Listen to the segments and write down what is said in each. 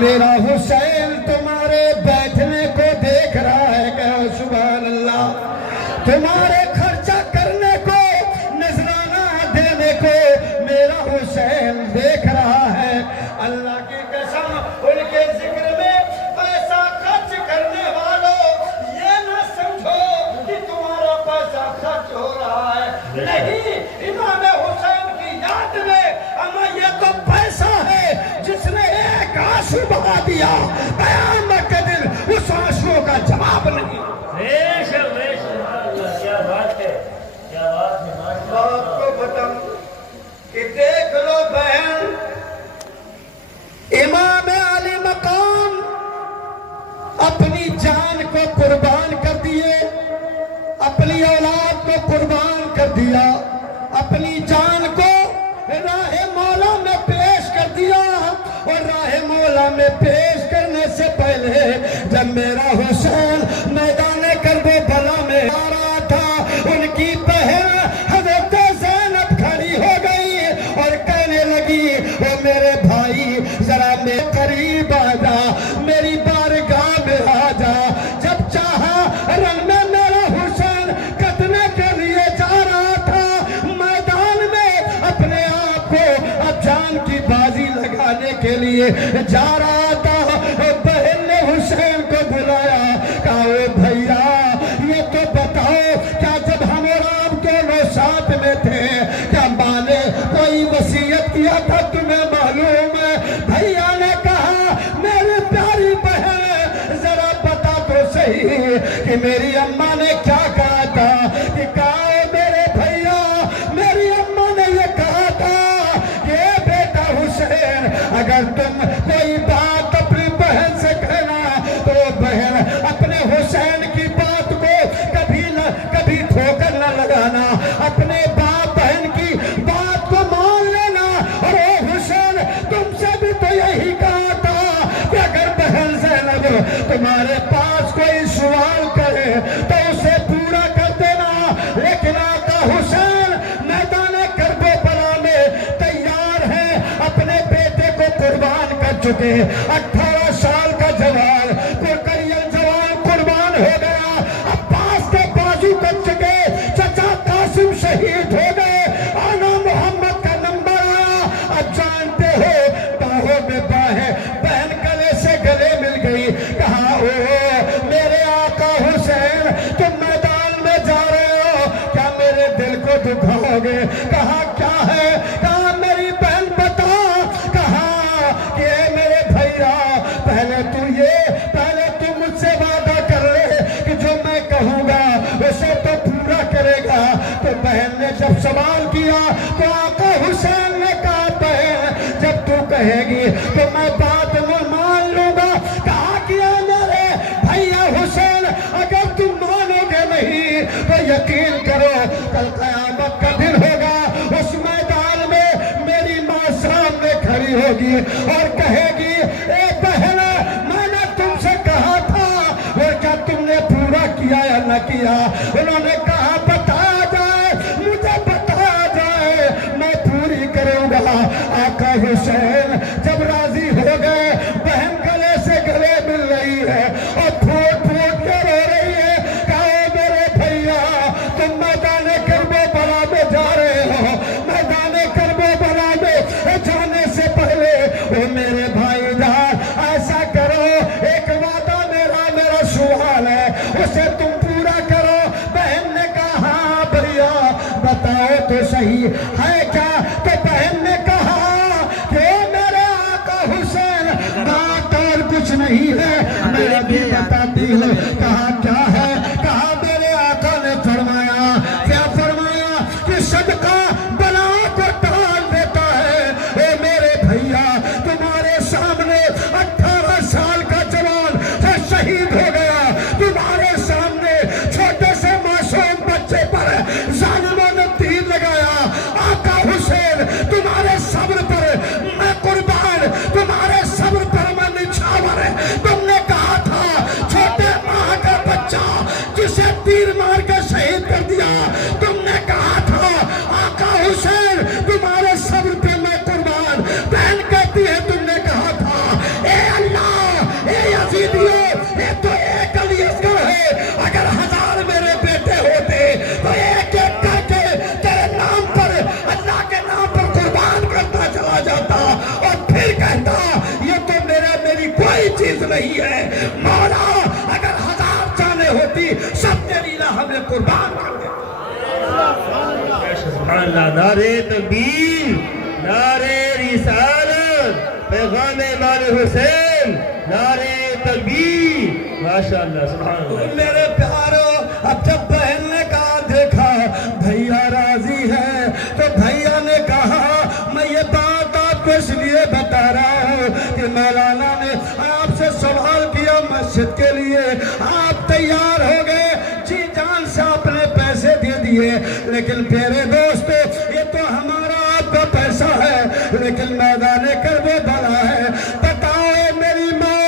میرا حسین تمہارے بیٹھنے کو دیکھ رہا ہے، کہو سبحان اللہ، تمہارے خرچہ کرنے کو، نذرانہ دینے کو میرا حسین دیکھ رہا ہے۔ اللہ کی قسم، ان کے ذکر میں پیسہ خرچ کرنے والوں یہ نہ سمجھو کہ تمہارا پیسہ خرچ ہو رہا ہے، نہیں، امام حسین کی یاد میں اما یہ تو پیسہ ہے جس نے ایک آنسو بہا دیا، قیامت کے دن اس آنسو کا جواب نہیں۔ کیا بات ہے، کیا بات ہے، آپ کو بتاؤں کہ دیکھ لو بہن، امام علی مقام اپنی جان کو قربان کر دیے، اپنی اولاد کو قربان کر دیا، اپنی جان کو راہ مولا میں پیش کر دیا، اور راہ مولا میں پیش کرنے سے پہلے جب میرا حسین میدان کربلا میں آ رہا تھا، ان کی بہن حضرت زینب کھڑی ہو گئی اور کہنے لگی، او میرے بھائی ذرا میں قریب آ جا، میری بارگاہ میں آ جا۔ جب چاہا رنگ میں میرا حسین قتلے کے لیے جا رہا تھا، میدان میں اپنے آپ کو اب جان کی بازی لگانے کے لیے جا رہا تھا، بہن نے حسین کو بلایا، کہا اے بھیا یہ تو بتاؤ، کیا جب ہم اور آپ دونوں ساتھ میں تھے کیا ماں نے کوئی وصیت کیا تھا تمہیں معلوم ہے؟ بھیا نے کہا میری پیاری بہن ذرا بتا تو صحیح کہ میری اماں نے کیا کہا تھا؟ کہ کہا میرے بھیا میری اماں نے یہ کہا تھا کہ بیٹا حسین اگر تم کوئی بات اپنی بہن سے کہنا تو بہن اپنے حسین کی بات کو کبھی ٹھوکر نہ لگانا، اپنے باپ بہن کی بات کو مان لینا، اور اے حسین تم سے بھی تو یہی کہا تھا کہ اگر بہن زینب تمہارے پاس کوئی سوال کرے تو اسے پورا کر دینا، لیکن آقا حسین میدان کربلا میں تیار ہیں، اپنے بیٹے کو قربان کر چکے، 18 سال کا جوان پرکریل جوان قربان ہو گیا، عباس کے بازو کٹ چکے، چچا قاسم شہید ہو گئے، آنا محمد کا نمبر آیا، اب جانتے ہو باہوں میں باہیں، بہن گلے سے گلے مل گئی، کہا او میرے آقا حسین تم میدان میں جا رہے ہو، کیا میرے دل کو دکھاؤ گے؟ کہا کیا ہے؟ کہا میری بہن بتا، کہا کہ اے میرے بھیا پہلے تو مجھ سے وعدہ کر لے کہ جو میں کہوں گا اسے تو پورا کرے گا۔ تو بہن نے جب سوال کیا تو آقا حسین نے کہا بہن جب تو کہے گی تو میں بات مان لوں گا۔ کہا کیا میرے بھیا حسین اگر تم مانو گے نہیں تو یقین کرو کل قیامت کا دن ہوگا، اس میدان میں میری ماں سامنے کھڑی ہوگی اور کہے گی اے بہن میں نے تم سے کہا تھا اور کیا تم نے پورا کیا یا نہ کیا؟ انہوں نے کہا بتایا جائے، مجھے بتایا جائے، میں پوری کروں گا۔ آقا حسین جب راضی ہو گئے، بہن گلے سے گلے مل رہی ہے اور پھوٹ پھوٹ کے رو رہی ہے، کہا میرے بھیا تم میدان کربلا میں جا رہے ہو، میدان کربلا میں جانے سے پہلے او میرے بھائی جان ایسا کرو، ایک وعدہ میرا سوال ہے اسے تم پورا کرو۔ بہن نے کہا ہاں بھیا بتاؤ تو صحیح ہے کیا؟ تو بہن نے کہا کہ میرے آقا حسین بات اور کچھ نہیں ہے، میں ابھی بتاتی ہوں۔ کہا کیا ہے؟ کہا میرے آقا نے فرمایا، کیا فرمایا؟ کہ صدقہ بلا کو ٹال دیتا ہے۔ اے میرے بھیا تمہارے سامنے 18 سال کا جوان شہید ہو گیا، تمہارے سامنے چھوٹے سے معصوم بچے پر ظالموں نے تیر لگایا، آقا حسین تمہارے صبر پر میں قربان، تمہارے صبر پر میں نچھاور۔ تم نے کہا تھا چھوٹے ماں کا بچہ جسے تیر مار کے شہید کر دیا، تم نے کہا تھا آقا حسین تمہارے صبر پہ میں قربان۔ بہن کہتی ہے تم نے کہا تھا اے اللہ نہیں ہے مولا اگر 1000 جانیں ہوتی سب تیری راہ میں قربان کر دیتے سبحان اللہ نعرہ تکبیر نعرہ رسالت پیغام امام حسین نعرہ تکبیر ماشاءاللہ سبحان اللہ میرے پیارو اب جب بہن نے کہا دیکھا بھیا راضی ہے تو بھیا نے کہا میں یہ بات آپ کو اس لیے بتا رہا ہوں کہ مولانا نے آپ سے سوال کیا مسجد کے لیے آپ تیار ہو گئے جی جان سے آپ نے پیسے دے دیے لیکن پیارے دوستو یہ تو ہمارا آپ کا پیسہ ہے لیکن میدان کرب بلا ہے بتاؤ اے میری ماں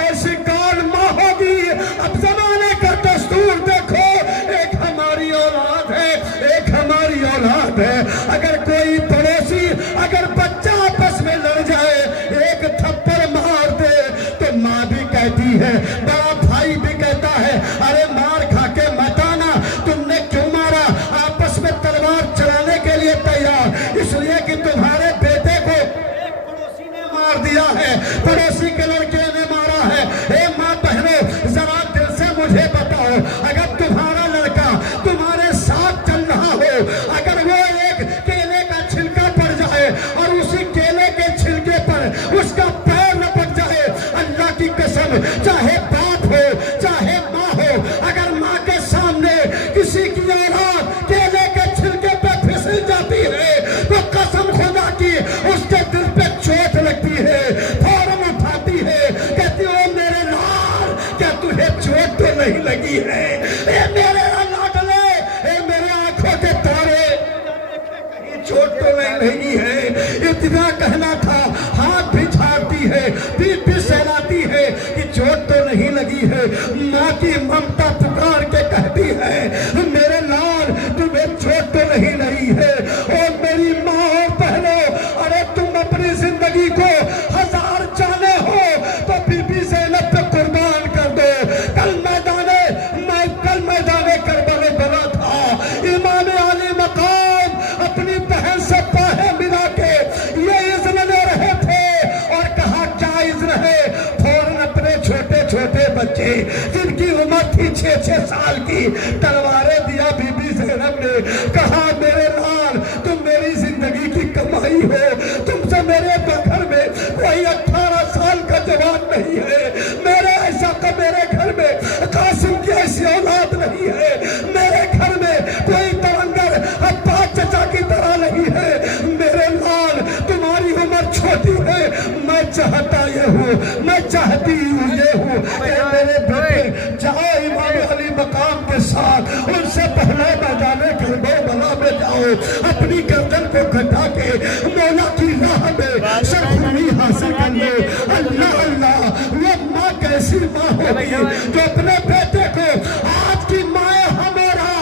ایسی کون ماں ہوگی اب زمانے کا دستور دیکھو ایک ہماری اولاد ہے ایک ہماری اولاد ہے اگر کوئی پڑوسی اگر بچہ آپس میں لڑ جائے ایک تھپڑ مار دے تو ماں بھی کہتی ہے بڑا بھائی بھی کہتا ہے ارے مار کھا کے مت آنا تم نے کیوں مارا آپس میں تلوار چلانے کے لیے تیار اس لیے کہ تمہارے بیٹے کو ایک پڑوسی نے مار دیا ہے پڑوسی کے لڑکے نے مارا ہے اے ماں بہنوں ذرا دل سے مجھے بتاؤ اگر تمہارا لڑکا تمہارے ساتھ چل رہا ہو اگر وہ ایک کیلے کا چھلکا پڑ جائے اور اسی کیلے کے چھلکے پر اس کا پیر لپک جائے اللہ کی قسم چاہے باپ ہو چاہے ماں ہو اگر ماں کے سامنے کسی کی اولاد کیلے کے چھلکے پہ پھسل جاتی ہے تو قسم خدا کی اس کے دل پہ چوٹ لگتی ہے فوراً اٹھاتی ہے کہتی ہو میرے لال کیا تجھے چوٹ تو نہیں لگی ہے اے میرے لاڈلے اے میرے آنکھوں کے تارے کہیں چوٹ تو نہیں لگی ہے اتنا کہنا تھا ہاتھ بھی جھاڑتی ہے پیٹ بھی سہلاتی ہے کہ چوٹ تو نہیں لگی ہے ماں کی ممتا پکار کے کہتی ہے میرے لال تمہیں چوٹ تو نہیں لگی ہے اور میری ماں اور بہنوں ارے تم اپنی زندگی کو 1000 جانے ہو تو بی بی زینب پہ قربان کر دو کل میدان کربلا بنا تھا امام علی مقام اپنی بہن سے باہیں ملا کے یہ اذن لے رہے تھے اور کہا کیا اذن ہے فوراً اپنے چھوٹے چھوٹے بچے جن کی عمر تھی 6 سال کی تلواریں دیا بی بی زینب نے کہا میرے لال تم میری زندگی کی کمائی ہو تم سے میرے گھر میں کوئی 18 سال کا جوان نہیں ہے میرے ایسا تو میرے گھر میں قاسم کی ایسی اولاد نہیں ہے میرے گھر میں کوئی ترنگر عباس چچا کی طرح نہیں ہے میرے لال تمہاری عمر چھوٹی ہے میں چاہتا یہ ہوں میں چاہتی ہوں یہ ہوں کہ میرے بیٹے جاؤ امام علی مقام کے ساتھ ان سے پہلے میدان کربلا میں جاؤ اپنی گردن کو کٹا کے مولا کی راہ میں سرخوری حاصل کر لو اللہ اللہ وہ ماں کیسی ماں ہوگی جو اپنے بیٹے کو آج کی ماں ہمارا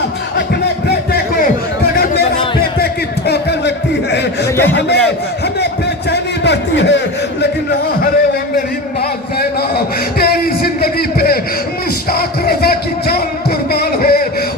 اپنے بیٹے کو اگر میرا بیٹے کی ٹھوکر لگتی ہے تو ہمیں بے چینی بڑھتی ہے لیکن ارے وہ میری ماں زینب تیری زندگی پہ مشتاق رضا کی جان قربان ہو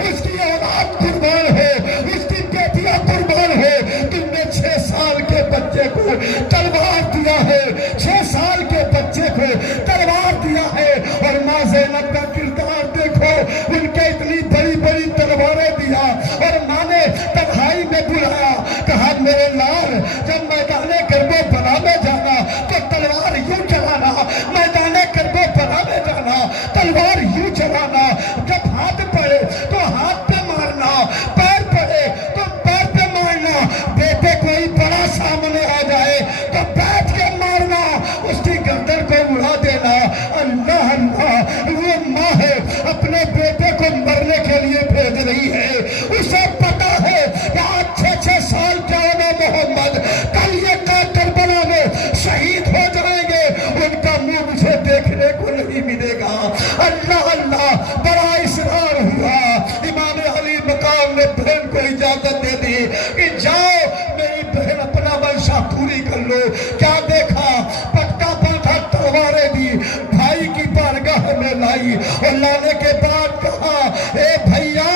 اس کی اولاد قربان ہو اس کی بیٹیاں قربان ہو تم نے 6 سال کے بچے کو تلوار دیا ہے 6 سال کے بچے کو تلوار دیا ہے اور ماں زینب کا کردار دیکھو ان کے اتنی بڑی بڑی تلواریں دیا اور ماں نے تنہائی میں بلایا کہا میرے لال جب میدان کربلا بنا میں جانا تو تلوار یوں چلانا میدان کربلا بنا میں جانا تلوار یوں چلانا جب ہاتھ پڑے تو ہاتھ پہ مارنا پیر پڑے تو پیر پہ مارنا بیٹے کوئی بڑا سامنے آ جائے تو بیٹھ کے مارنا اس کی گردن کو اڑا دینا اللہ اللہ وہ ماں ہے اپنے بیٹے کو مرنے کے لیے بھیج رہی ہے اسے پتا ہے کہ آج 6 سال کے محمد کل یہ کربلا میں شہید ہو جائیں گے ان کا منہ مجھے دیکھنے کو نہیں ملے گا اللہ اللہ بڑا اصرار ہوا امام علی مقام نے بہن کو اجازت دے دی کہ جاؤ میری بہن اپنا منشا پوری کر لو کیا دیکھا پٹکا پلٹا تلواریں دی بھائی کی بارگاہ میں لائی اور لانے کے بعد کہا اے بھیا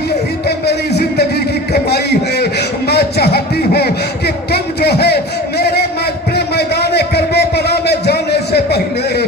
یہی تو میری زندگی کی کمائی ہے میں چاہتی ہوں کہ تم جو ہے میرے میدان کربلا میں جانے سے پہلے